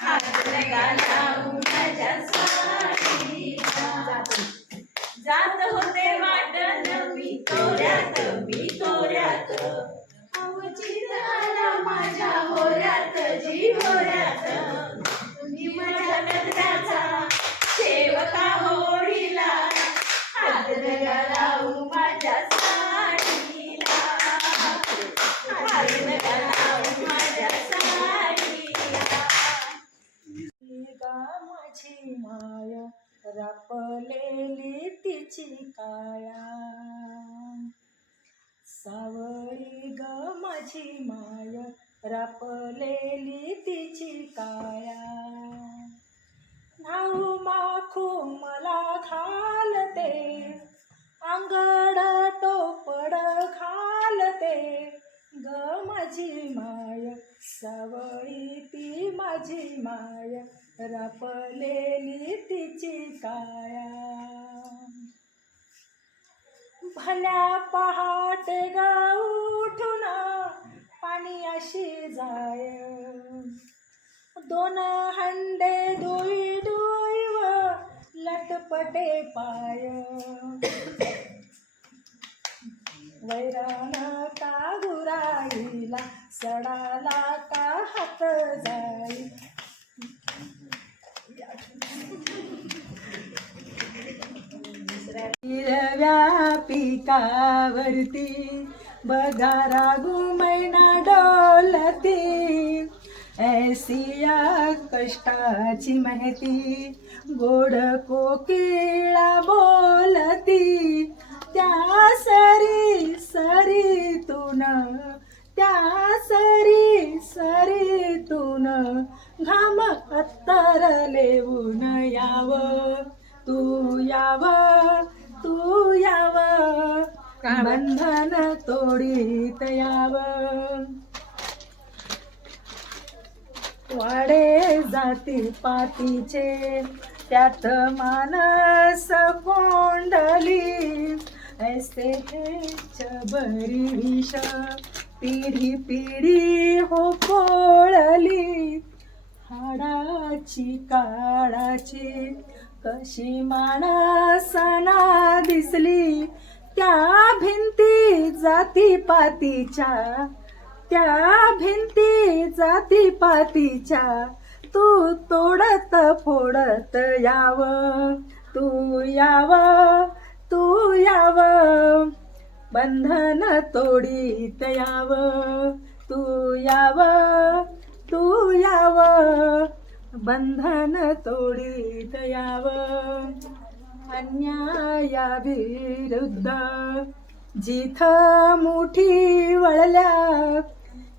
हात लगा लावू माझ्या साडीला. जात होते वाटण मी तोऱ्यात मी तोऱ्यात. माझ्या होऱ्यात जी होऱ्यात तुम्ही माझ्या नजराचा शेवका होळीला हात लगा लावू माझ्या साडीला हात लगा लावू माझ्या साडीला गा तिची माय रापलेली तिची काया. सावळी ग माझी माय रापलेली तिची काया. नाऊ माखू मला घालते अंगड टोपड घालते ग माझी माया. सावळी ती माझी माय रापलेली तिची काया. भल्या पहाटे ग उठून पाणी अशी जाय. दोन हंडे दोई दोई व लटपटे पाय. वैराण का सडाला का हात जाई हिरव्या पिकावरती बघा रागू मैना डोलती. ऐसिया कष्टाची माहिती गोड कोकिळा बोलती. घाम अत्तर लेवून याव. तू याव तू याव. बंधन तोडीत याव. वाडे जाती पातीचे त्यात मानस कोंडली. ऐसे बरी विष पिढी पिढी हो कोळली. हाडाची काळाची. कशी माणसना दिसली त्या भिंती जाती पातीच्या. त्या भिंती जाती पातीच्या. तू तोडत फोडत याव तू याव तू याव. बंधन तोडीत याव तू याव. तू याव बंधन तोडीत याव. अन्यायाविरुद्ध. जिथ मोठी वळल्या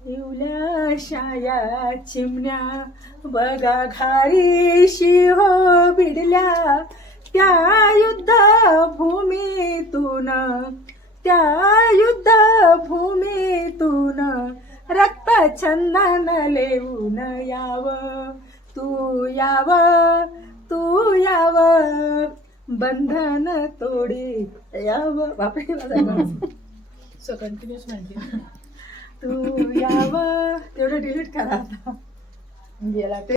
इवल्या शाया चिमण्या. बघा घारीशी हो भिडल्या त्या युद्ध भूमीतून त्या युद्ध भूमीतून रक्त चंदन लेऊन याव. तू याव तू याव. बंधन तोडी याव. बापरे सो कंटिन्यूस म्हणते. तू याव. तेवढं डिलीट करा आता. गेला ते